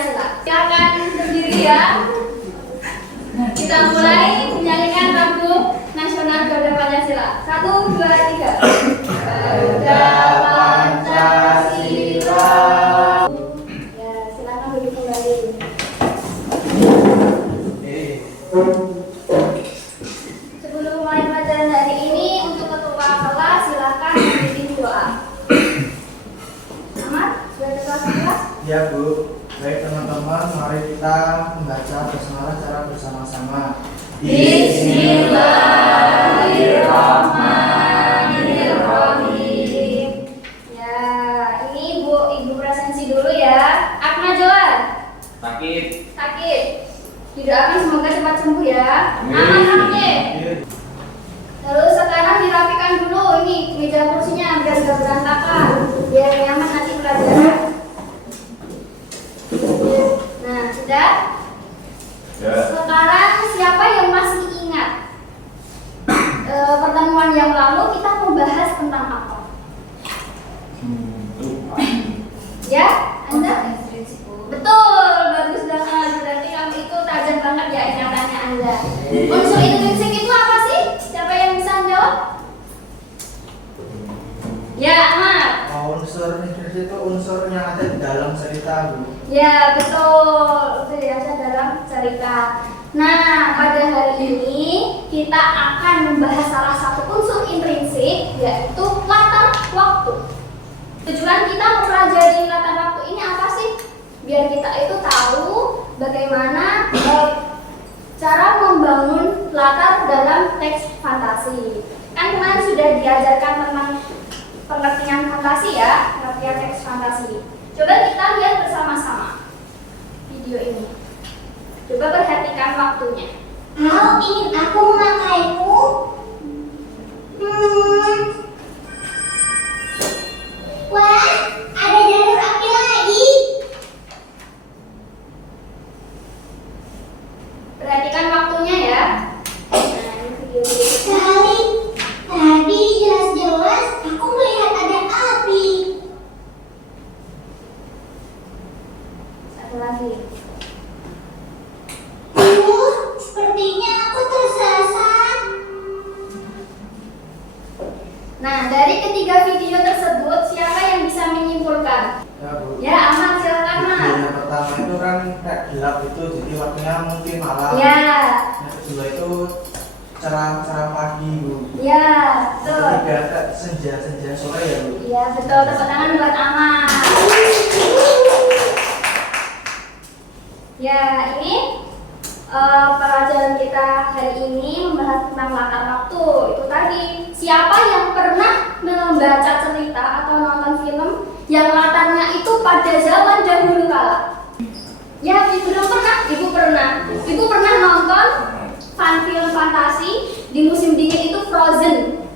Pancasila. Silakan berdiri ya. Kita mulai menyanyikan lagu nasional Garuda Pancasila. 1, 2, 3. Garuda Pancasila. Ya, silakan duduk kembali. Sebelum mulai pelajaran hari ini, untuk ketua kelas silakan memimpin doa. Ahmad, sudah ketua kelas? Ya Bu, baik teman-teman, mari kita membaca basmalah secara bersama-sama. Bismillahirrahmanirrahim. Ya, ini Ibu presensi dulu ya. Akna Joan. Sakit. Didoakan semoga cepat sembuh ya. Aman Hamid. Lalu sekarang dirapikan dulu ini meja kursinya biar gak berantakan, biar nyaman nanti pelajaran. Nah, sudah? Ya. Sekarang siapa yang masih ingat pertemuan yang lalu kita membahas tentang apa? Ya, Anda? Betul, bagus banget. Berarti kamu itu tajam banget ya ingatannya Anda. Unsur intrinsik itu apa sih? Siapa yang bisa jawab? Ya, Ahmad. Unsur intrinsik itu unsur yang ada di dalam cerita Bu. Ya, betul. Itu ada dalam cerita. Nah, pada hari ini kita akan membahas salah satu unsur intrinsik, yaitu latar waktu. Tujuan kita mempelajari latar waktu ini apa sih? Biar kita itu tahu bagaimana cara membangun latar dalam teks fantasi. Kan kemarin sudah diajarkan tentang pengertian fantasi ya, pengertian teks fantasi. Coba kita lihat bersama-sama video ini. Coba perhatikan waktunya. Kau ingin aku memakaimu? Wah, ada jalur api lagi. Perhatikan waktunya ya. Nah, ini video berikutnya. Tadi jelas-jelas aku melihat ada api. Satu lagi. Sepertinya aku tersesat. Nah, dari ketiga video tersebut siapa yang bisa menyimpulkan? Ya Bu. Ya, Ahmad, silakan Ahmad. Yang pertama itu kan kayak gelap itu, jadi waktunya mungkin malam. Ya, Yang kedua itu cerah pagi Bu. ya, Yang betul. ketiga kayak senja sore ya Bu. Iya, betul. Tepuk tangan buat Ahmad. Ya, ini pelajaran kita hari ini membahas tentang latar waktu. Itu tadi, siapa yang pernah membaca cerita atau nonton film yang latarnya itu pada zaman dahulu kala? Ya, Ibu belum pernah? Ibu pernah. Ibu pernah nonton film fantasi di musim dingin itu Frozen.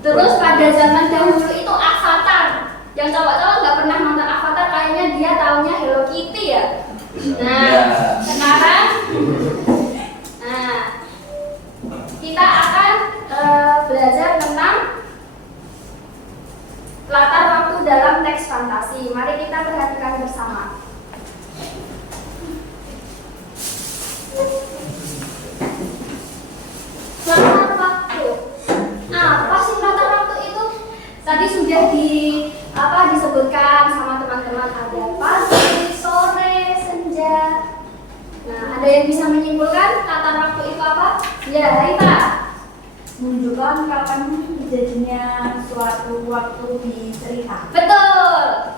Terus pada zaman dahulu itu Avatar. Yang cowok-cowok nggak pernah nonton Avatar, kayaknya dia taunya Hello Kitty ya. Nah, sekarang kita akan belajar tentang latar waktu dalam teks fantasi. Mari kita perhatikan bersama. Latar waktu. Apa sih latar waktu itu? Tadi sudah disebutkan sama teman-teman, ada pagi, sore, senja. Nah, ada yang bisa menyimpulkan latar waktu itu apa? Ya, Rita. Menunjukkan kapan terjadinya suatu waktu di cerita. Betul.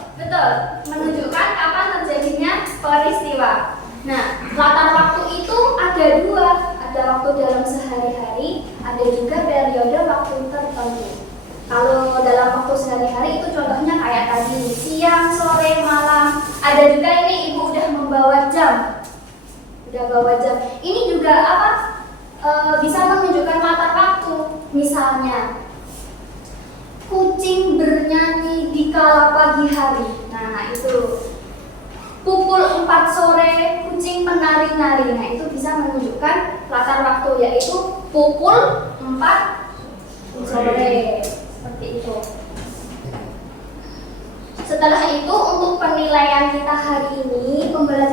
Menunjukkan kapan terjadinya peristiwa. Nah, latar waktu itu ada dua. Ada waktu dalam sehari-hari, ada juga periode waktu tertentu. Kalau dalam waktu sehari-hari itu contohnya kayak tadi, siang, sore, malam. Ada juga ini Ibu udah membawa jam. Ini juga apa? Bisa menunjukkan latar waktu. Misalnya, kucing bernyanyi di kala pagi hari. Nah, itu. Pukul 4 sore, kucing menari-nari. Nah, itu bisa menunjukkan latar waktu, yaitu pukul 4 sore. Seperti itu. Setelah itu, untuk penilaian kita hari ini, pembelajaran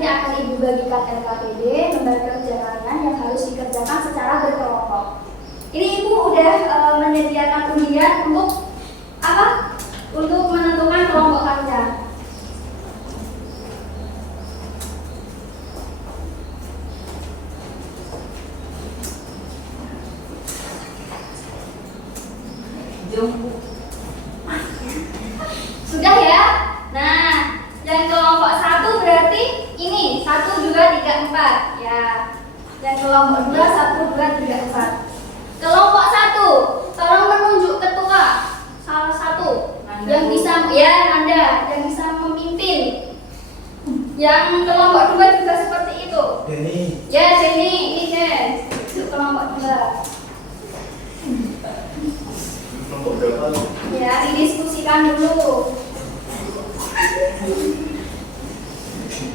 Nanti akan Ibu bagikan LKPD, lembar kerja kalian yang harus dikerjakan secara berkelompok. Ini Ibu udah menyediakan undian untuk apa? Untuk menentukan kelompok kalian. Sudah ya? Nah, yang kelompok 1 berarti ini 1, 2, 3, 4 ya. Yang kelompok 2 1, 2, 3, 4. Kelompok 1, tolong menunjuk ketua salah satu yang bisa ya Anda yang bisa memimpin. Yang kelompok 2 juga seperti itu. Denny. Ya, Denny, ini deh. Itu kelompok 2. Kelompok berapa? Ya, didiskusikan dulu.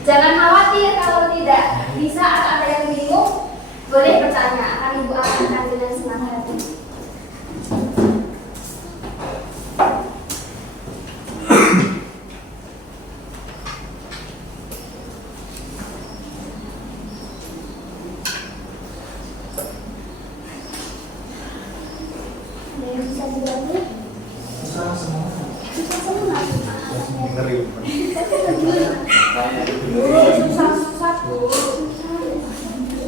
Jangan khawatir kalau tidak bisa atau ada yang bingung, boleh bertanya. Akan Ibu akan dengan senang hati. Ada yang bisa dibantu? Susah semua. Bisa semua. Ngeri. Tanya dulu. Susah.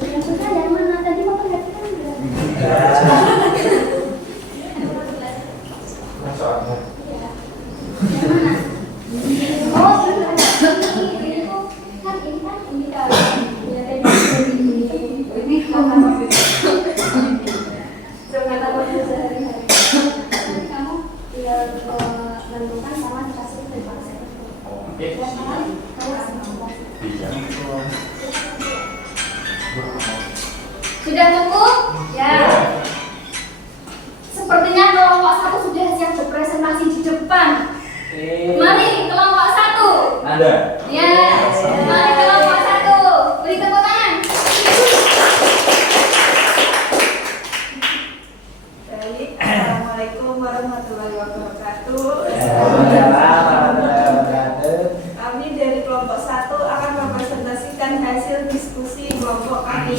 Yang susah yang mana? Tadi mau perhatikan enggak? Soalnya. Ya. Yang mana? Oh, benar. Ini kok kan ini kan ini kan. Ya, ini kan. Ternyata waktu sehari-hari. Nanti kamu tinggal menentukan sama dikasih referensi. Oke. Ya, sama kamu kasih nomor. Bisa. Sudah cukup? Ya. Sepertinya kelompok 1 sudah siap berpresentasi di depan. Mari kelompok 1. Anda. Ya. Mari kelompok 1. Beri tepuk tangan. Baik, Assalamualaikum warahmatullahi wabarakatuh. Kami dari kelompok 1 akan mempresentasikan hasil diskusi kelompok kami.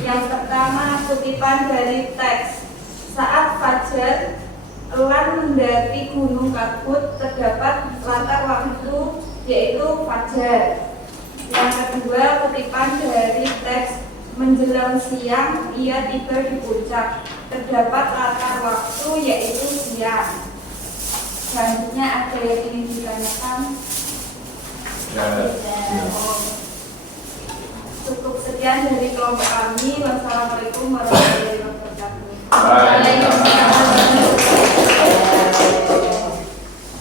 Yang pertama, kutipan dari teks. Saat fajar, Elan mendaki Gunung Kabut, terdapat latar waktu yaitu fajar. Yang kedua, kutipan dari teks. Menjelang siang, ia tiba di puncak. Terdapat latar waktu yaitu siang. Selanjutnya ada yang ingin ditanyakan? Ya. Cukup sekian dari kelompok kami. Wassalamualaikum warahmatullahi wabarakatuh.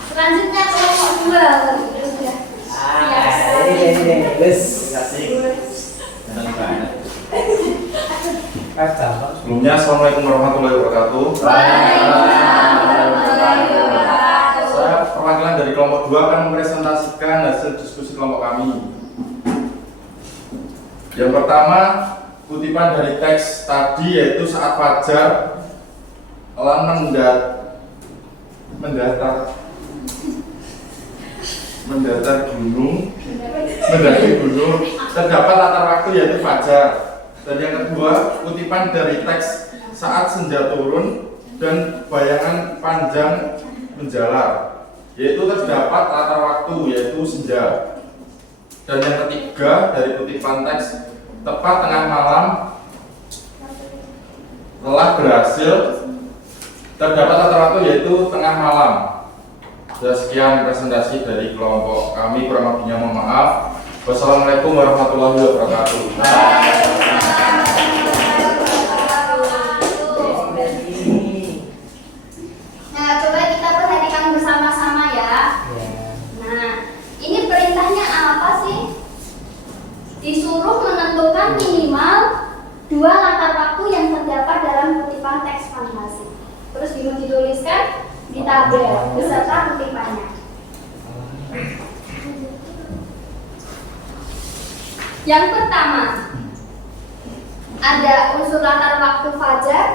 Selanjutnya kelompok 2. Sudah. Senang banget. Kacau. Sebelumnya, Assalamualaikum warahmatullahi wabarakatuh. Saya perwakilan dari kelompok 2 akan mempresentasikan hasil diskusi kelompok kami. Yang pertama, kutipan dari teks tadi yaitu saat fajar Elan mendaki gunung terdapat latar waktu yaitu fajar. Dan yang kedua, kutipan dari teks saat senja turun dan bayangan panjang menjalar, yaitu terdapat latar waktu yaitu senja. Dan yang ketiga dari kutipan teks tepat tengah malam telah berhasil, terdapat latar waktu yaitu tengah malam. Sudah sekian presentasi dari kelompok kami, kurang lebihnya mohon maaf. Wassalamualaikum warahmatullahi wabarakatuh. Nah, coba kita perhatikan bersama-sama ya. Nah, ini perintahnya apa sih? Disuruh menentukan minimal 2 latar waktu yang terdapat dalam kutipan teks fantasi. Terus dituliskan di tabel beserta kutipannya. Yang pertama, ada unsur latar waktu fajar,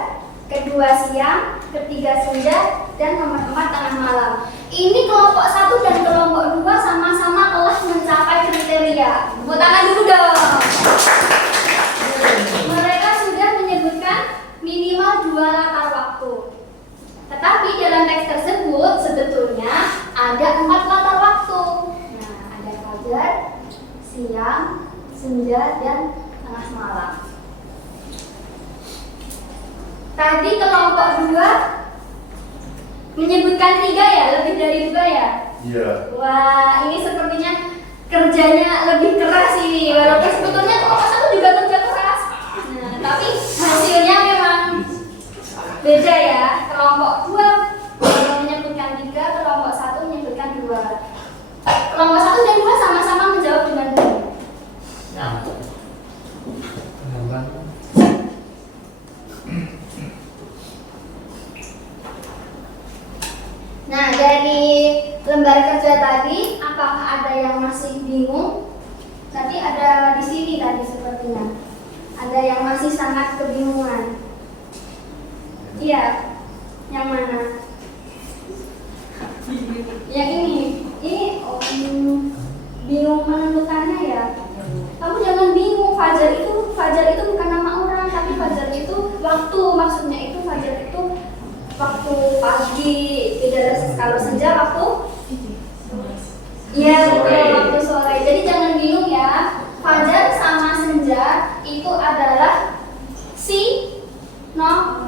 kedua siang, ketiga senja, dan nomor 4 tengah malam. Ini kelompok 1 dan kelompok 2 sama-sama telah mencapai kriteria. Tepuk tangan dulu dong. Mereka sudah menyebutkan minimal 2 latar waktu. Tetapi dalam teks tersebut sebetulnya ada 4 latar waktu. Nah, ada fajar, siang, senja, dan tengah malam. Tadi kelompok 2 menyebutkan 3 ya, lebih dari 2 ya? Iya. Wah, ini sepertinya kerjanya lebih keras ini. Walaupun sebetulnya kelompok 1 juga kerja keras. Nah, tapi hasilnya memang beda ya. Kelompok 2 menyebutkan 3, kelompok 1 menyebutkan 2. Kelompok 1 dan 2 sama-sama menjawab dengan benar. Nah, dari lembar kerja tadi, apakah ada yang masih bingung? Tadi ada di sini tadi sepertinya. Ada yang masih sangat kebingungan. Iya, yang mana? Yang ini. Bingung menentukannya ya. Kamu jangan bingung. Fajar itu bukan nama orang, tapi fajar itu waktu. Maksudnya itu fajar itu waktu pagi. Beda kalau senja waktu. Iya betul, waktu sore. Jadi jangan bingung ya. Fajar sama senja itu adalah sinonim. Nah,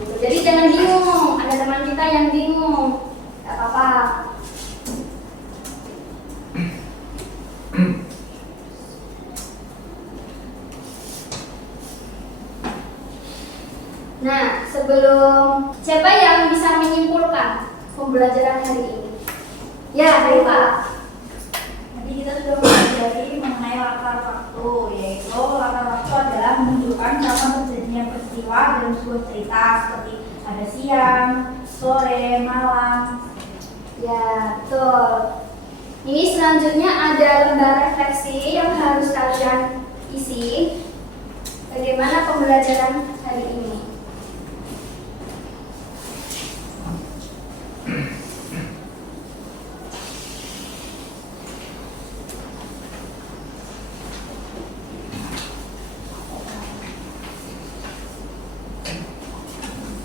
gitu. Jadi jangan bingung. Ada teman kita yang bingung. Gak apa-apa. Nah, sebelum siapa yang bisa menyimpulkan pembelajaran hari ini? Ya, ayo Pak. Jadi kita sudah mempelajari mengenai latar waktu, yaitu latar waktu adalah menunjukkan kapan terjadinya peristiwa dalam sebuah cerita seperti ada siang, sore, malam. Ya, betul. Ini selanjutnya ada lembar refleksi yang harus kalian isi. Bagaimana pembelajaran hari ini?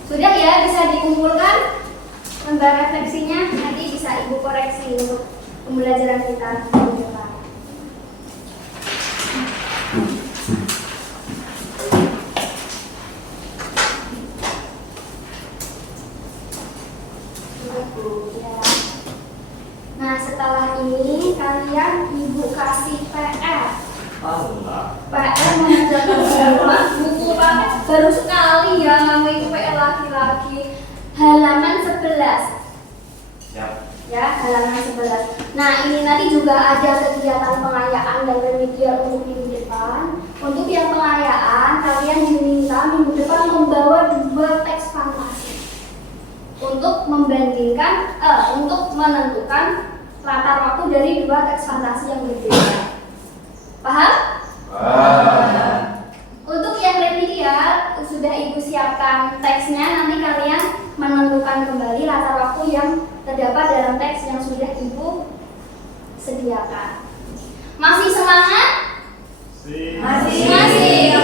Sudah ya, bisa dikumpulkan lembar refleksinya, nanti bisa Ibu koreksi untuk pembelajaran kita minggu depan. Ya. Nah, setelah ini kalian Ibu kasih PR. PR mengerjakan semua buku paket baru sekali ya, namanya PR laki-laki, halaman 11. Siap. Ya, halaman 11. Nah, ini nanti juga ada kegiatan pengayaan dan remedial untuk minggu depan. Untuk yang pengayaan, kalian diminta minggu depan membawa 2 teks fantasi untuk membandingkan, untuk menentukan latar waktu dari 2 teks fantasi yang berbeda. Paham? Untuk yang remedial sudah Ibu siapkan teksnya, nanti kalian menentukan kembali latar waktu yang terdapat dalam teks yang sudah Ibu sediakan. Masih semangat? Masih.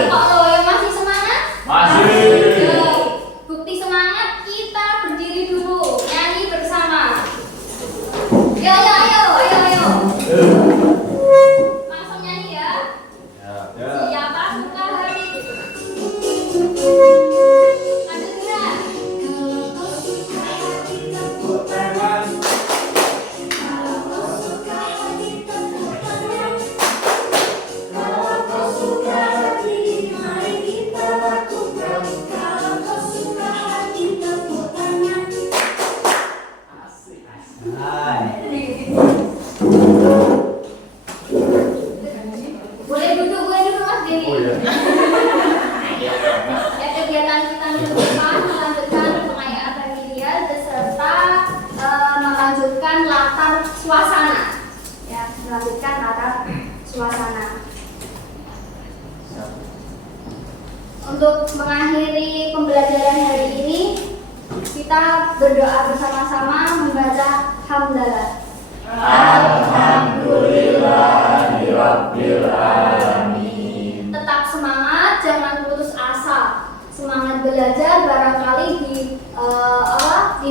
Kalau yang masih semangat? Masih. Bukti semangat, kita berdiri dulu, nyanyi bersama. Ayo. Langsung nyanyi ya. Siapa suka hati? Lanjut ya. Boleh duduk Mas Denny. Oh iya. Ya, kegiatan kita minggu depan melanjutkan pengayaan remedial beserta melanjutkan latar suasana. Ya, melanjutkan latar suasana. Untuk mengakhiri pembelajaran hari ini, kita berdoa bersama-sama membaca hamdalah. Alhamdulillahirabbil alamin. Tetap semangat, jangan putus asa. Semangat belajar, barangkali di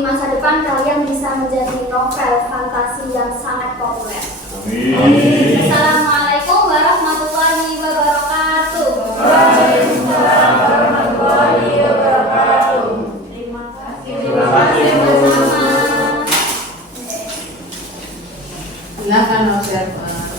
masa depan kalian bisa menjadi novel fantasi yang sangat populer. Amin. Assalamualaikum warahmatullahi wabarakatuh. Waalaikumsalam warahmatullahi wabarakatuh. Terima kasih. Terima kasih, Bu. Sama-sama. Silakan observer.